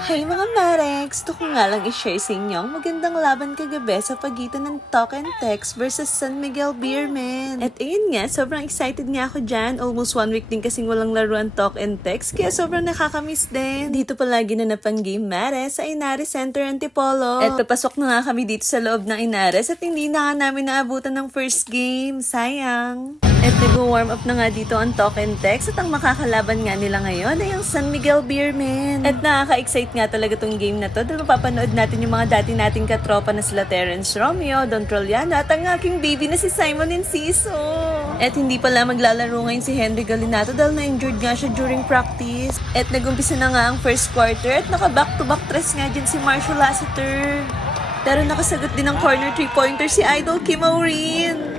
Hey mga Marex! Gusto ko nga lang i-share sa inyo ang magandang laban kagabi sa pagitan ng Talk and Text versus San Miguel Beermen. At ayun nga, sobrang excited nga ako dyan. Almost 1 week din kasing walang laruan Talk and Text, kaya sobrang nakakamiss din. Dito pala ginanap ang game Mares sa Inares Center Antipolo. At papasok na nga kami dito sa loob ng Inares at hindi na nga namin naabutan ng first game. Sayang! At nag-warm up na nga dito ang Talk and Text at ang makakalaban nga nila ngayon ay ang San Miguel Beermen. At nakaka-excite nga talaga tong game na to dahil mapapanood natin yung mga dati nating katropa na sila Terence Romeo, Don Troliano at ang aking baby na si Simon Enciso. At hindi pala maglalaro ngayon si Henry Galinato dahil na-injured nga siya during practice. At nag-umpisa na nga ang first quarter at naka-back-to-back tres nga dyan si Marshall Lassiter. Pero nakasagot din ng corner 3-pointer si Idol Kim Aurin.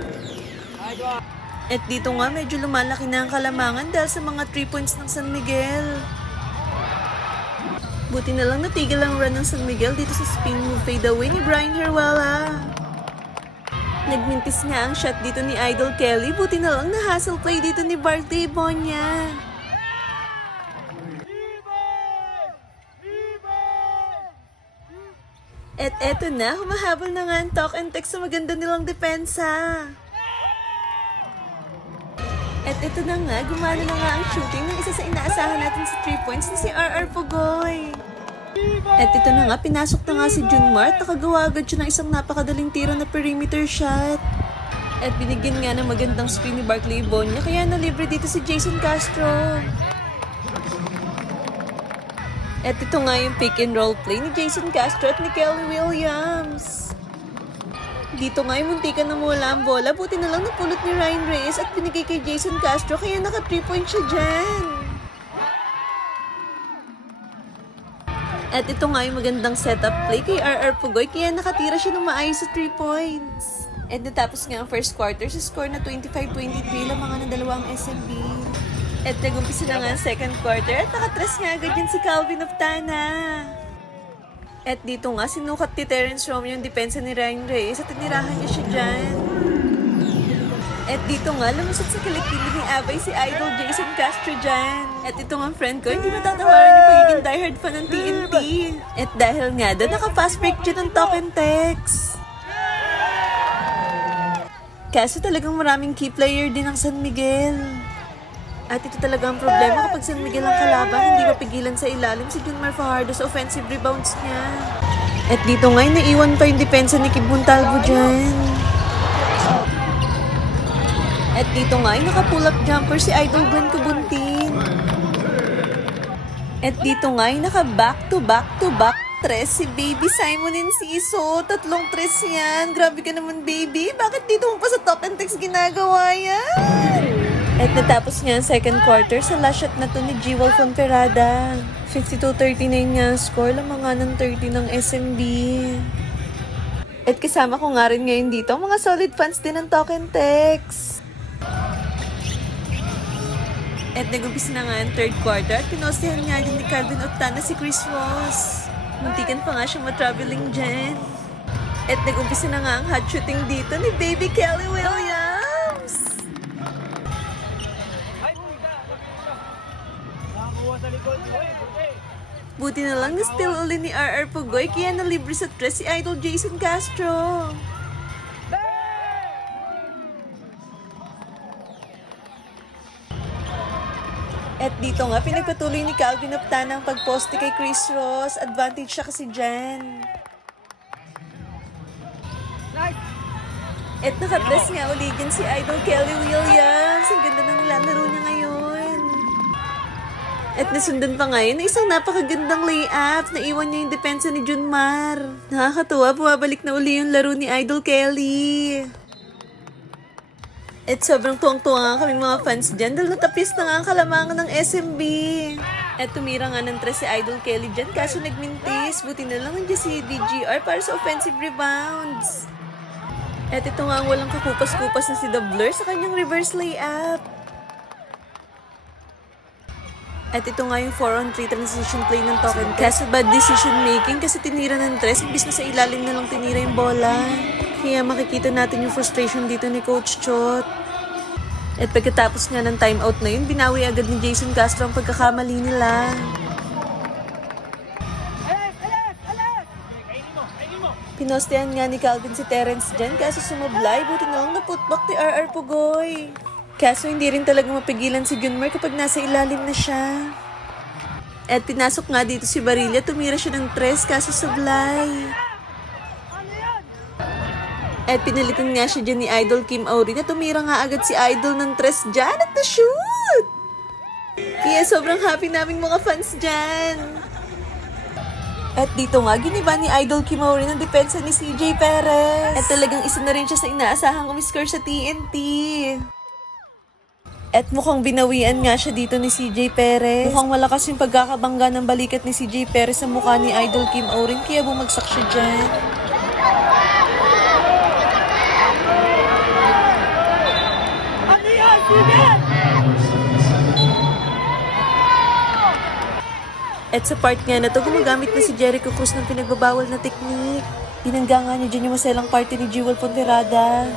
At dito nga medyo lumalaki na ang kalamangan dahil sa mga 3 points ng San Miguel. Buti na lang natigil ang run ng San Miguel dito sa spin move fade away ni Brian Heruela. Nagmintis nga ang shot dito ni Idol Kelly, buti na lang na-hustle play dito ni Barkley Bonya. At eto na, humahabol na nga ang Talk and Text sa maganda nilang depensa. At ito na nga, gumana na nga ang shooting ng isa sa inaasahan natin sa 3 points na si RR Pugoy. At ito na nga, pinasok na nga si Junmar at nakagawa agad siya ng isang napakadaling tiro na perimeter shot. At binigyan nga ng magandang screen ni Barkley Bonya kaya nalibre dito si Jason Castro. At ito nga yung pick and roll play ni Jason Castro at ni Kelly Williams. Dito nga yung muntikan na mula ang bola, buti na lang napulot ni Ryan Reyes at binigay kay Jason Castro kaya naka 3 points siya dyan. At ito nga yung magandang setup play kay RR Pugoy kaya nakatira siya ng maayos sa 3 points. At natapos nga ang first quarter sa score na 25-23 lang mga ng dalawang SMB. At nag-umpisa na nga ang second quarter at nakatres nga agad yan si Calvin Oftana. At dito nga, sinukat ni Terence Romeo yung depensa ni Ryan Reyes at tinirahan niya siya dyan. At dito nga, lumusot sa kilikili ni Abay si Idol Jason Castro dyan. At ito nga friend ko, hindi matatawaran yung pagiging diehard fan ng TNT. At dahil nga doon, naka-fast break dyan ng Talk and Text. Kaso talagang maraming key player din ng San Miguel. At ito talaga ang problema kapag San Miguel ang kalaban, hindi mapigilan sa ilalim si Junmar Fajardo sa offensive rebounds niya. At dito nga, naiwan pa yung depensa ni Kib Montalvo dyan. At dito nga, naka-pull up jumper si Idol Gwen Kubuntin. At dito nga, naka-back-to-back-to-back tres si Baby Simon Enciso. 3 tres yan. Grabe ka naman, baby. Bakit dito mo pa sa Talk and Text ginagawa yan? At natapos nga ang second quarter sa last shot na to ni Jewel Fonferrada. 52-39 nga ang score, lamang nga ng 30 ng SMB. At kasama ko nga rin ngayon dito, mga solid fans din ng Talk and Text. At nag-umpisa na nga ang third quarter at pinostehan nga din ni Calvin Oftana si Chris Ross. Muntikan pa nga siyang matraveling dyan. At nag-umpisa na nga ang hot shooting dito ni Baby Kelly Williams. Buti na lang na still uli ni RR Pugoy kaya nalibre sa tres si Idol Jason Castro. At dito nga, pinagpatuloy ni Calvin Oftana ang pagposte kay Chris Ross. Advantage siya kasi dyan. At nakatres nga uligin si Idol Kelly Williams. Ang ganda na nilalaro niya ngayon. At nasundan pa ngayon na isang napakagandang layup. Naiwan niya yung depensa ni Junmar. Nakakatuwa, bumabalik na uli yung laro ni Idol Kelly. At sobrang tuwang-tuwa nga kaming mga fans dyan dahil natapis na nga ang kalamangan ng SMB. At tumira nga ng tres si Idol Kelly dyan kaso nagmintis. Buti na lang nandiyan si DGR para sa offensive rebounds. At ito nga ang walang kakupas-kupas na si The Blur sa kanyang reverse layup. At ito nga yung 4-on-3 transition play ng Talk and Text. Kaso bad decision making kasi tinira ng tres, imbis na sa ilalim na lang tinira yung bola. Kaya makikita natin yung frustration dito ni Coach Chot. At pagkatapos nga ng timeout na yun, binawi agad ni Jason Castro ang pagkakamali nila. Pinostehan nga ni Calvin si Terrence dyan kaso sumablay, buti na lang naputbak ni RR Pugoy. Kaso hindi rin talaga mapigilan si Junmar kapag nasa ilalim na siya. At pinasok nga dito si Barilla, tumira siya ng 3 kaso sablay. At pinalitan nga siya dyan ni Idol Kim Auri na tumira nga agad si Idol ng 3 dyan at na-shoot! Kaya sobrang happy naming mga fans dyan. At dito nga, giniba ni Idol Kim Auri ng depensa ni CJ Perez. At talagang isa na rin siya sa inaasahang umiscore sa TNT. At mukhang binawian nga siya dito ni CJ Perez. Mukhang malakas yung pagkakabangga ng balikat ni CJ Perez sa mukha ni Idol Kim Auri, kaya bumagsak siya dyan. At sa part nga na to, gumagamit na si Jericho Cruz ng pinagbabawal na teknik. Binangga nga niya dyan yung maselang party ni Jewel Ponferrada.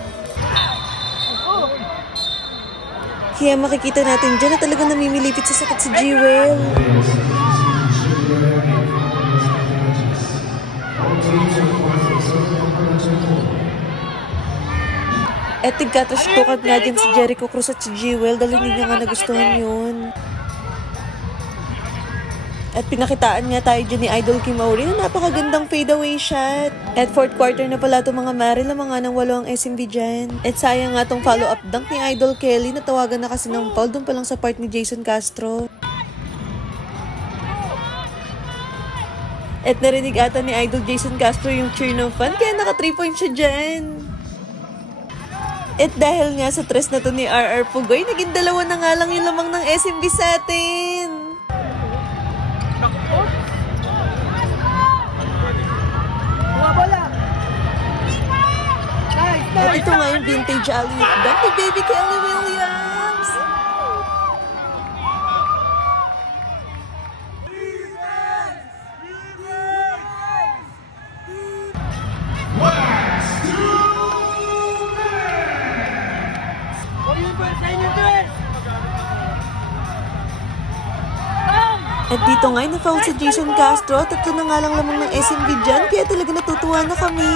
Kaya makikita natin dyan na talagang namimilipit sa sakit si Jewel. At nagkatrash-tukat nga dyan si Jericho Cruz at si Jewel dahil hindi niya nga nagustuhan yun. At pinakitaan nga tayo dyan ni Idol Kim Auri na napakagandang fadeaway shot. At 4th quarter na pala itong mga Maril na mga ng 8 ang SMB dyan. At sayang nga itong follow-up dunk ni Idol Kelly na tawagan na kasi ng foul doon pa lang sa part ni Jason Castro. At narinig ata ni Idol Jason Castro yung cheer ng fan kaya naka 3 points siya dyan. At dahil nga sa 3 na to ni RR Pugoy, naging 2 na nga lang yung lamang ng SMB sa atin. At ito nga yung vintage alley-oop dunk ni Baby Kelly Williams. At dito nga, na-foul si Jason Castro. 3 na nga lang lamang ng SMB dyan, kaya talaga natutuwa na kami.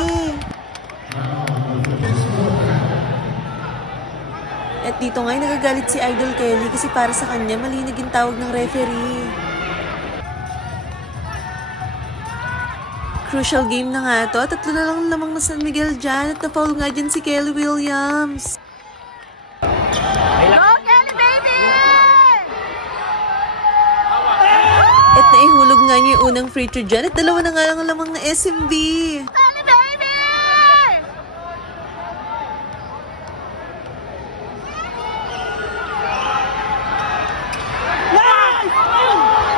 At dito nga, nagagalit si Idol Kelly kasi para sa kanya, mali naging tawag ng referee. Crucial game na nga to. 3 na lang lamang na San Miguel dyan at na-foul nga dyan si Kelly Williams. At naihulog nga niya yung unang free throw dyan at 2 na nga lang lamang na SMB.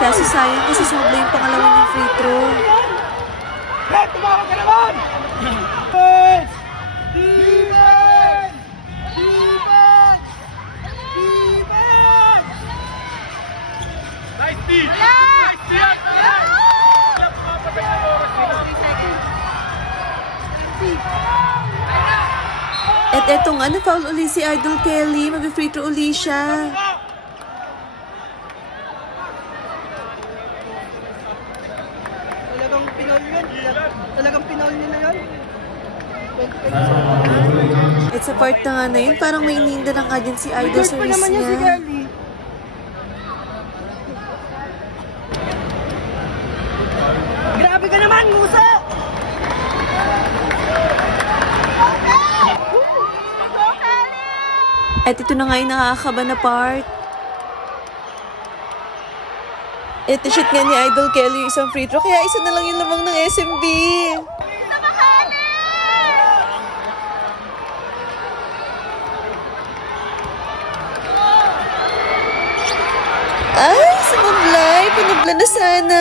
Kasi sayang kasi sobra yung pangalawa ng free throw. Tumawag ka naman! Defense! Defense! Defense! Defense! Nice D! Nice D! At eto nga, na-foul uli si Idol Kelly. Mag-free throw uli siya. Talagang pinaul niya na yan. At sa part na nga na yun, parang may ininda na nga dyan si Idol sa wrist niya. Si Kelly. Grabe ka naman, Musa! At ito na nga yung nakakaba na part. Ito shoot nga ni Idol Kelly yung isang free throw, kaya isa na lang yung lamang ng SMB. Ay, sumablay. Pinabla na sana.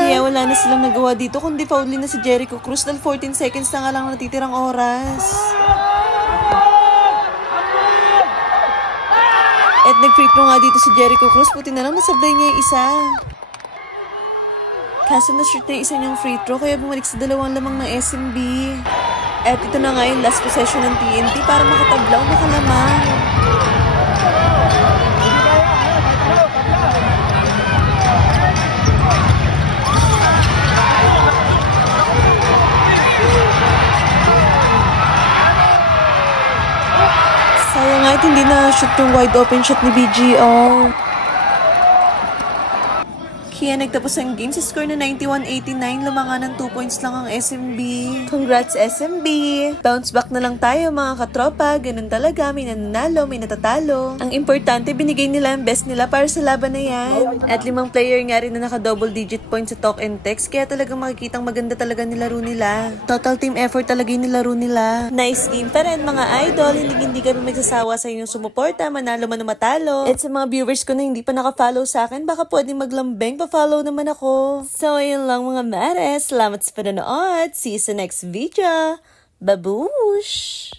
Kaya wala na silang nagawa dito, kundi foulin na si Jericho Cruz dahil 14 seconds na nga lang natitirang oras. At nag-free throw nga dito si Jericho Cruz, puti na lang nasablay niya yung isa. Kaso na-shoot na yung isa niyang free throw, kaya bumalik sa 2 lamang ng SMB. At ito na nga yung last possession ng TNT para makatablaw, makalamang. Bakit hindi na-shoot yung wide open shot ni BGR? Kaya nagtapos ang game sa score na 91-89, lumangan ng 2 points lang ang SMB. Congrats SMB! Bounce back na lang tayo mga katropa, ganun talaga, may nananalo, may natatalo. Ang importante, binigay nila ang best nila para sa laban na yan. At 5 player nga rin na naka-double digit points sa talk and text, kaya talagang makikitang maganda talaga nilaro nila. Total team effort talaga yung nilaro nila. Nice game pa rin mga idol, hindi kami magsasawa sa inyong sumuporta, manalo man o matalo. At sa mga viewers ko na hindi pa naka-follow sa akin, baka pwedeng maglambeng follow naman ako. So, ayun lang mga mares. Salamat sa panonood. See you sa next video. Babush!